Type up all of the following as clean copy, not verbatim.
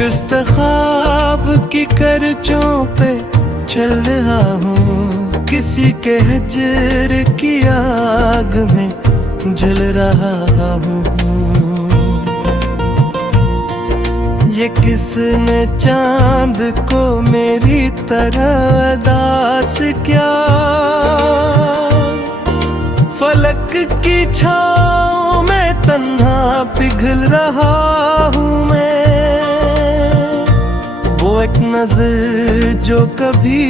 किस्त ख्वाब की करचों पे चल रहा हूँ, किसी के हजर की आग में जल रहा हूँ। ये किसने चांद को मेरी तरह दास क्या, फलक की छाँव में तन्हा पिघल रहा हूँ मैं। वो एक नजर जो कभी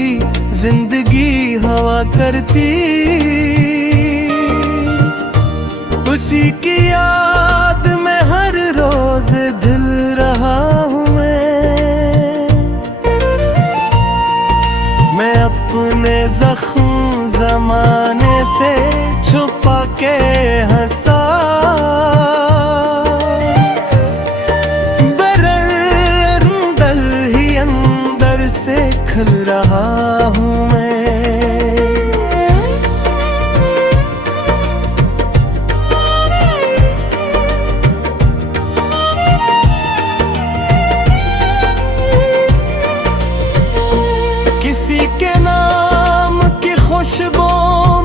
जिंदगी हवा करती, उसी की याद में हर रोज दिल रहा हूँ मैं अपने जख्म जमाने से छुपा के हंसा, बरंदल ही अंदर से खिल रहा हूँ मैं। किसी के नाम की खुशबू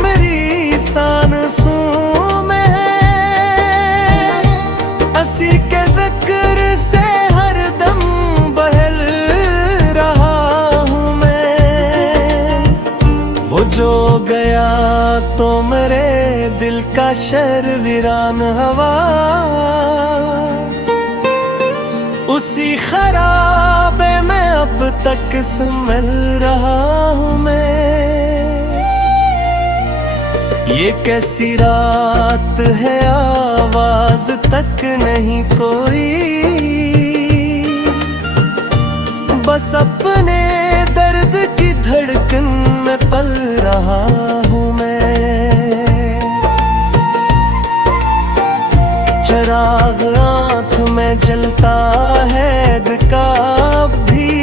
मेरी सांसों में है, हंसी के जिक्र से हर दम बहल रहा हूँ मैं। वो जो गया तो मेरे दिल का शर वीरान हवा, उसी खराबे में अब तक संभल रहा हूँ मैं। ये कैसी रात है आवाज तक नहीं कोई, बस अपने दर्द की धड़कन में पल रहा हूँ मैं। चिराग आँख में जलता है नकाब भी,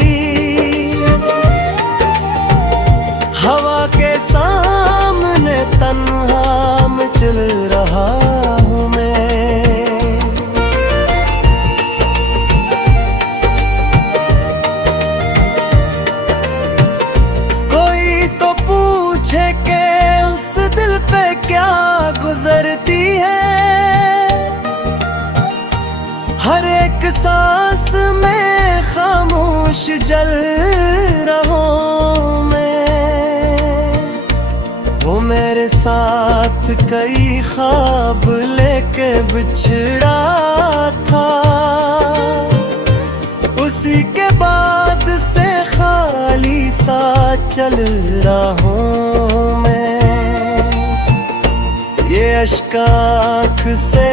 हवा के सामने तन्हा में चल रहा हूँ मैं। कोई तो पूछे कि उस दिल पे क्या गुजरती है, हर एक सांस में खामोश जल रहा हूँ मैं। वो मेरे साथ कई ख्वाब लेके बिछड़ा था, उसी के बाद से खाली सा चल रहा हूँ मैं। ये अश्क आँख से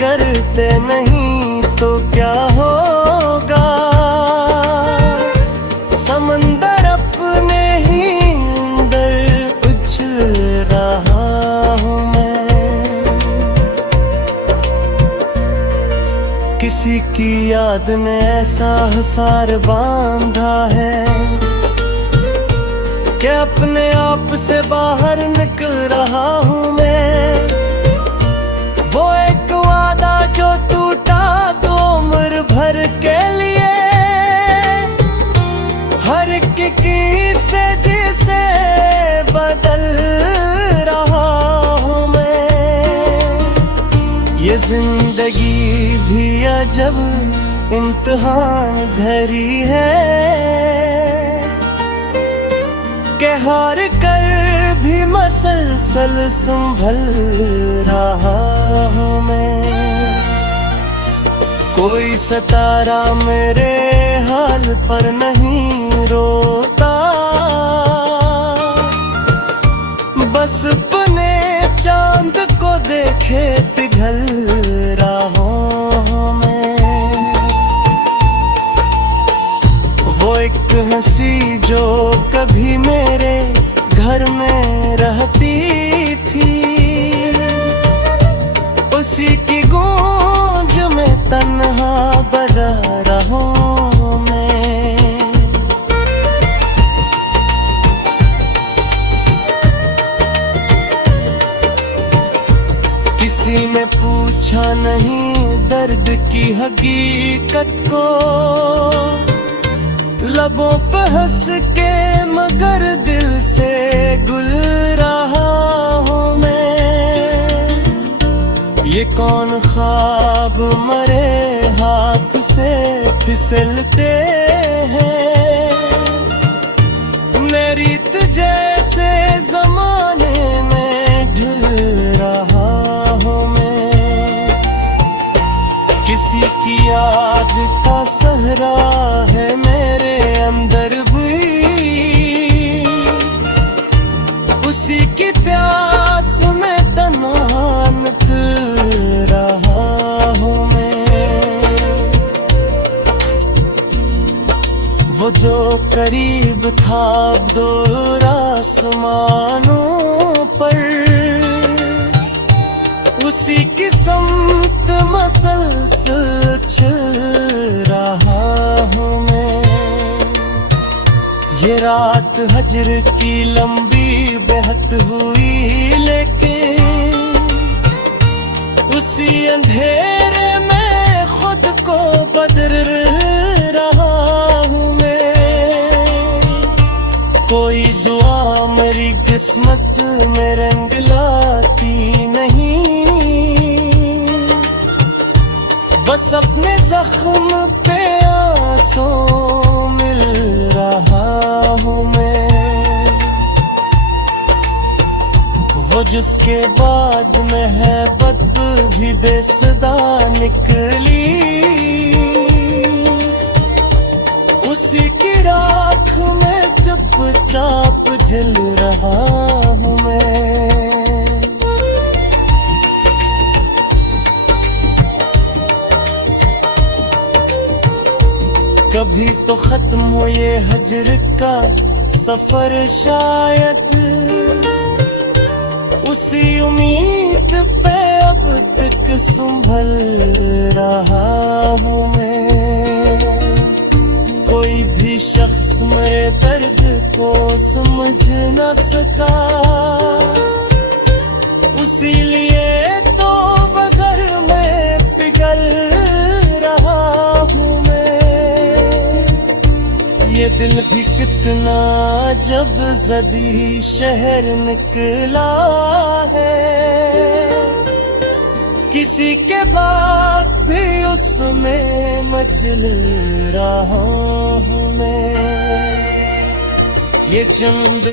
गिरते नहीं तो क्या होगा, समंदर अपने ही अंदर उछल रहा हूँ मैं। किसी की याद ने ऐसा हिसार बांधा है कि अपने आप से बाहर निकल रहा हूँ मैं। वो एक वादा जो टूटा तो उम्र भर के लिए, हर किसी से जिसे बदल रहा हूँ मैं। ये जिंदगी भी अजब इम्तिहान भरी है कि हार कर भी मसलसल संभल रहा हूँ मैं। कोई सितारा मेरे हाल पर नहीं रोता, बस अपने चांद को देखे पिघल रहा हूँ मैं। वो एक हंसी जो कभी मेरे घर में रहती थी, उसी की गूंज में तन्हा बरा रहा हूँ मैं। किसी ने पूछा नहीं दर्द की हकीकत को, लबों पे हंस के मगर दिल से गुल रहा हूँ मैं। ये कौन ख्वाब मरे हाथ से फिसलते हैं, मेरी जैसे जमाने में ढल रहा हूँ मैं। किसी की याद का सहरा है मेरे अंदर भी, उसी की प्यास में तन्हा निकल रहा हूँ मैं। वो जो करीब था दूर आसमानों पर, उसी की समत मसलसल चल रहा हूँ मैं। ये रात हजर की लंबी बेहद हुई, लेकिन उसी अंधेरे में खुद को बदल रहा हूँ मैं। कोई दुआ मेरी किस्मत में रंग लाती नहीं, बस अपने जख्म पे आंसू मिल रहा हूँ मैं। वो जिसके बाद में है बद भी बेसदा निकली, उसी की राख में चुपचाप जल रहा हूँ मैं। कभी तो खत्म हो ये हजर का सफर, शायद उसी उम्मीद पे अब तक संभल रहा हूँ मैं। कोई भी शख्स मेरे दर्द को समझ न सका, इसीलिए तो बगैर मैं पिघल रहा हूँ मैं। ये दिल भी कितना जब जदी शहर निकला है, किसी के बाद भी उसमें मचल रहा हूँ मैं। ये जंग